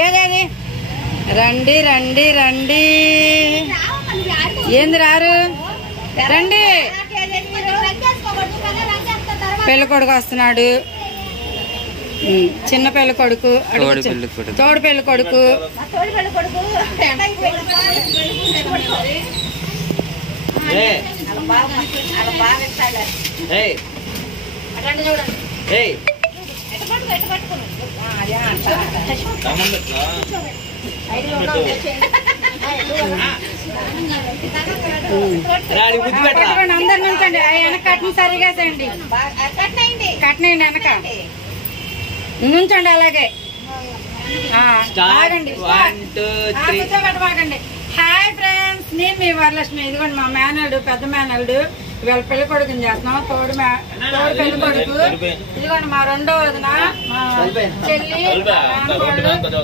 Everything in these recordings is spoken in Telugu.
ఏదేది రండి రండి రండి ఏంది రారు రండి పెళ్లి కొడుకు వస్తున్నాడు చిన్న పెళ్లి కొడుకు తోడు పెళ్లి కొడుకు అందరు నుంచండి వెనక కట్టిన సరిగా చేయండి కట్టినండి వెనక నుంచండి అలాగే కూర్చోబెట్టమాకండి. హాయ్ ఫ్రెండ్స్, నేను మీ వరలక్ష్మి. ఇదిగోండి మా మేనల్డు, పెద్ద మేనల్డు. ఇవాళ పెళ్లి కొడుకుని చేస్తున్నాం. తోడు పెళ్లి కొడుకు. ఇదిగోండి మా రెండో వదిన, మా చెల్లి.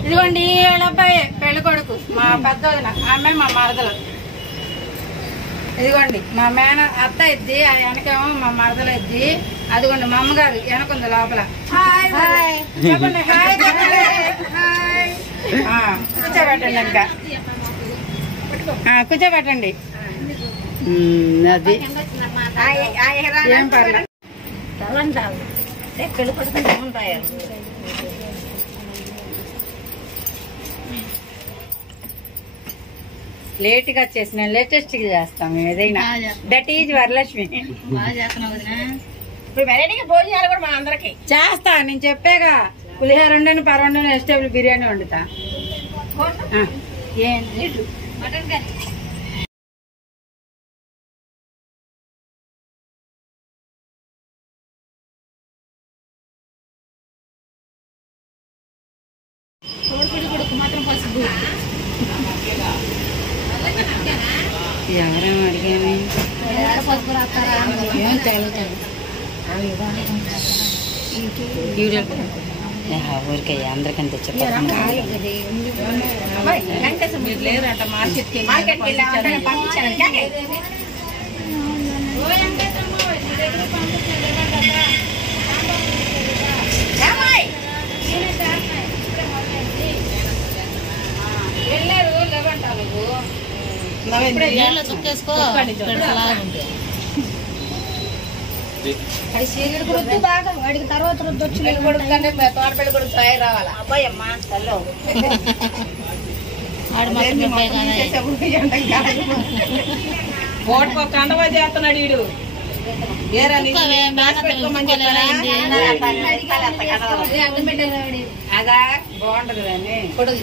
ఇదిగోండి ఏళ్ళ అబ్బాయి పెళ్లి కొడుకు, మా పెద్ద వదిన. ఆమె మా మరదలు. ఇదిగోండి మా మేన అత్త ఇద్ది, ఆ వెనకేమో మా మరదలు ఇద్ది. అదిగోండి మా అమ్మగారు వెనకుంది లోపల. చెప్పండి హాయ్ చెప్పండి. కూర్చోబెట్టండి ఇంకా కూర్చోబెట్టండి. అది ఏం పర్లేదు. లేట్ గా చేసిన లేటెస్ట్ గా చేస్తాం ఏదైనా. That is Varalakshmi. భోజనాలు కూడా మన అందరికి చేస్తా. నేను చెప్పాగా పులిహోర వండని పరవండని వెజిటేబుల్ బిర్యానీ వండుతా. మటన్ కర్రీ మాత్రం పసుపు ఎవరేమో అడిగాను. పసుపు రాస్తారా ఊరికే అందరికంటే చెప్పండి. మీరు లేరంట మార్కెట్కి పంపించాను. వెళ్ళారు లేవంటా నువ్వు చుక్కేసుకో. అది చీకటి కొడుతూ బాగా వాడికి తర్వాత రుద్దు వచ్చి పెళ్లి కొడుకు కంటే తోట పెళ్లి కొడుకు తయారు రావాలి. అబ్బాయి అమ్మా తల్లో ఓటుకో కండవా చేస్తున్నాడు వీడు. అదా బాగుంటది అని కొడుకు